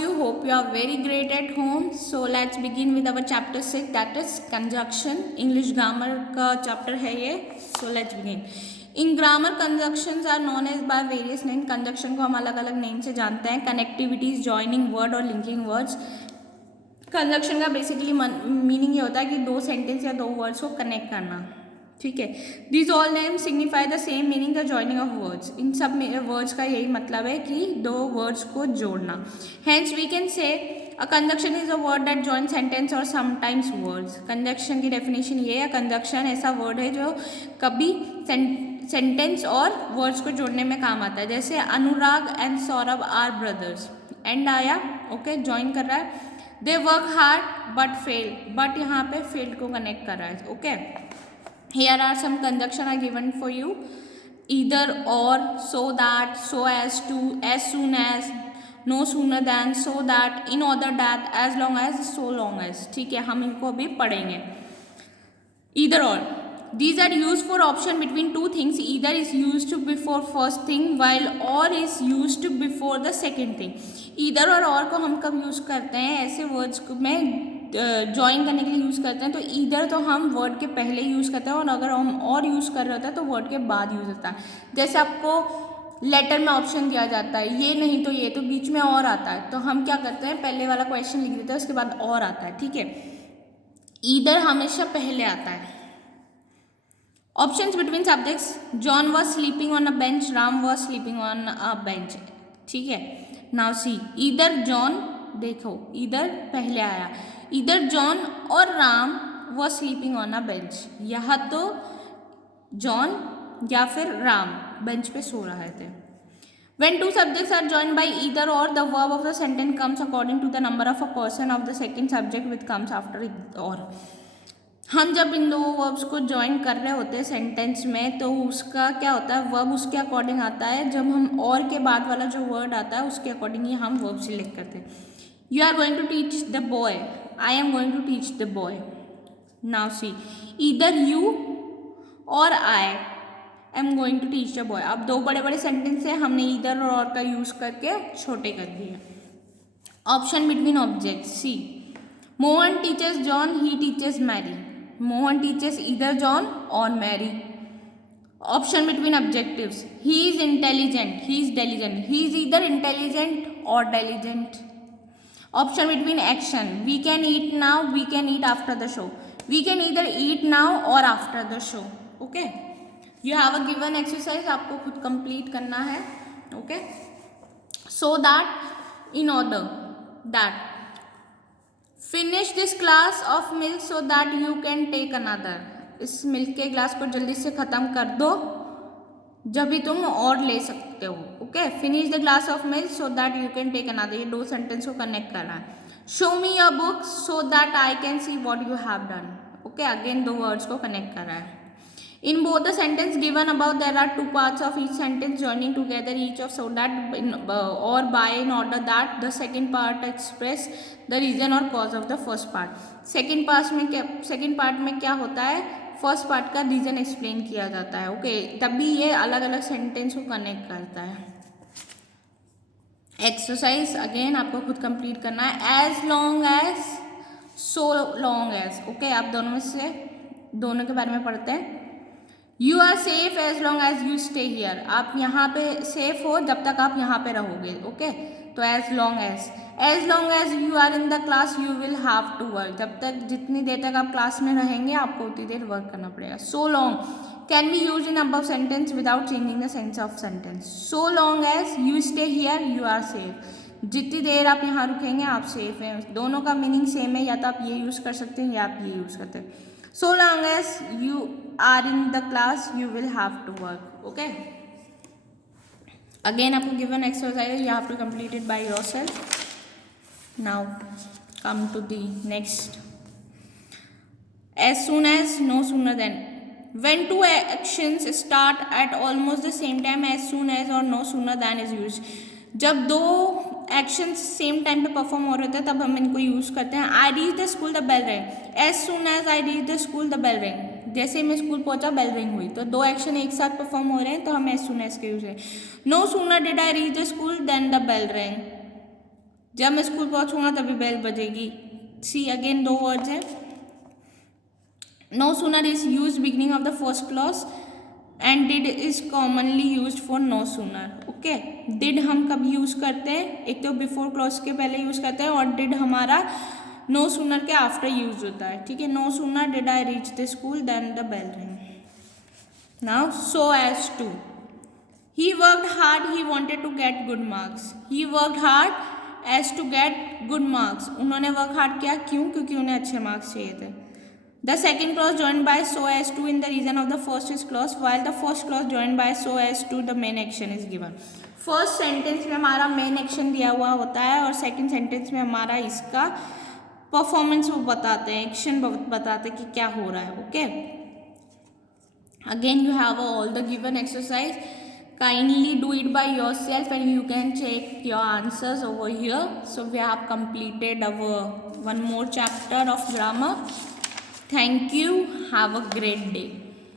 you. Hope you are very great at home. So let's begin with our chapter 6, that is conjunction. English grammar का chapter है ये. So let's begin. In grammar, conjunctions are known as by various names. Conjunction को हम अलग अलग name से जानते हैं. Connectivities, joining word और linking words. कंजक्शन का बेसिकली मीनिंग ये होता है कि दो सेंटेंस या दो वर्ड्स को कनेक्ट करना. ठीक है. This all name signify the same meaning the joining of words. इन सब वर्ड्स का यही मतलब है कि दो वर्ड्स को जोड़ना. Hence we can say a conjunction is a word that join sentence और समटाइम्स वर्ड्स. कंजक्शन की डेफिनेशन ये है. कंजक्शन ऐसा वर्ड है जो कभी सेंटेंस और वर्ड्स को जोड़ने में काम आता है. जैसे Anurag and Saurabh are brothers. And आया ओके ज्वाइन कर रहा है. They work hard but fail. But यहाँ पे फेल को कनेक्ट कर रहा है. Okay. Here are some conjunction are given for you. Either or, so that, so as to, as soon as, no sooner than, so that, in order that, as long as, so long as. ठीक है. हम इनको अभी पढ़ेंगे. Either और. These are used for option between two things. Either is used to before first thing while or is used to before the second thing. Either और को हम कब यूज़ करते हैं ऐसे वर्ड्स में ज्वाइन करने के लिए यूज़ करते हैं. तो ईदर तो हम वर्ड के पहले यूज़ करते हैं और अगर हम और यूज़ कर रहे होते हैं तो वर्ड के बाद यूज़ होता है. जैसे आपको लेटर में ऑप्शन दिया जाता है ये नहीं तो ये, तो बीच में और आता है, तो हम क्या करते हैं पहले वाला क्वेश्चन लिख देते हैं उसके बाद और आता है. ठीक है. ईदर हमेशा पहले आता है. Options between subjects. John was sleeping on a bench. Ram was sleeping on a bench. ठीक है. Now see. Either John, देखो either पहले आया. Either John और Ram was sleeping on a bench. यह तो John या फिर Ram बेंच पे सो रहे थे. When two subjects are joined by either or, the verb of the sentence comes according to the number of a person of the second subject which comes after or. हम जब इन दो verbs को join कर रहे होते हैं sentence में तो उसका क्या होता है वर्ब उसके अकॉर्डिंग आता है. जब हम और के बाद वाला जो वर्ड आता है उसके अकॉर्डिंग ही हम वर्ब सिलेक्ट करते हैं. You are going to teach the boy. I am going to teach the boy. Now see. Either you or I am going to teach the boy. अब दो बड़े बड़े सेंटेंस है हमने ईदर और का यूज करके छोटे कर दिए. Option between object. See. Mohan teaches John. He teaches Mary. Mohan teaches either John or Mary. Option between adjectives. He is intelligent. He is diligent. He is either intelligent or diligent. Option between action. We can eat now. We can eat after the show. We can either eat now or after the show. Okay. You have a given exercise. आपको खुद complete करना है. Okay. So that in order that finish this glass of milk so that you can take another. इस milk के glass को जल्दी से ख़त्म कर दो जब भी तुम और ले सकते हो. Okay. Finish the glass of milk so that you can take another. ये दो सेंटेंस को कनेक्ट करना है. Show me your book so that I can see what you have done. Okay. Again दो वर्ड्स को कनेक्ट कर रहा है. In both the sentence given above, there are two parts of each sentence joining together each of so that or by in order that the second part express the reason or cause of the first part. second part में क्या होता है first part का reason explain किया जाता है. Okay. तभी ये अलग अलग सेंटेंस को कनेक्ट करता है. एक्सरसाइज अगेन आपको खुद कंप्लीट करना है. As long as, so long as. Okay. आप दोनों में से दोनों के बारे में पढ़ते हैं. You are safe as long as you stay here. आप यहाँ पे सेफ हो जब तक आप यहाँ पे रहोगे. ओके. तो as long as you are in the class you will have to work. जब तक जितनी देर तक आप क्लास में रहेंगे आपको उतनी देर वर्क करना पड़ेगा. So long can be use in above sentence without changing the sense of sentence. So long as you stay here you are safe. जितनी देर आप यहाँ रुकेंगे आप सेफ हैं. दोनों का मीनिंग सेम है. या तो आप ये यूज़ कर सकते हैं या आप ये यूज़ करते हैं. So long as you are in the class, you will have to work. Okay. Again, आपको given exercise, you have to complete it by yourself. Now, come to the next. As soon as, no sooner than. When two actions start at almost the same time, as soon as or no sooner than is used. जब दो action same time पे perform हो रहे थे तब हम इनको use करते हैं. I reach the school the bell ring. As soon as I reach the school the bell ring. जैसे मैं स्कूल पहुंचा बेल रिंग हुई. तो दो एक्शन एक साथ परफॉर्म हो रहे हैं तो हम एज सून एज के यूज करें. No sooner did I reach the school then the bell ring. जब मैं स्कूल पहुंचूंगा तभी बेल बजेगी। सी अगेन दो वर्ड्स हैं। No sooner is use beginning of the first clause and did is commonly use for no sooner. Okay, did हम कब use करते हैं, एक तो बिफोर क्लॉज के पहले यूज करते हैं, और डिड हमारा नो सूनर के आफ्टर यूज होता है। ठीक है, no sooner did I reach the school then the bell ring. Now so as to, he worked hard, he wanted to get good marks, he worked hard as to get good marks, उन्होंने work hard किया, क्यों, क्योंकि उन्हें अच्छे marks चाहिए थे। The second clause joined by so as to in the reason of the first is clause, while the first clause joined by so as to the main action is given। First sentence में हमारा main action दिया हुआ होता है और second sentence में हमारा इसका परफॉर्मेंस वो बताते हैं, एक्शन बताते हैं कि क्या हो रहा है। Okay, again you have all the given exercise, kindly do it by yourself and you can check your answers over here। So we have completed our one more chapter of grammar। Thank you, have a great day।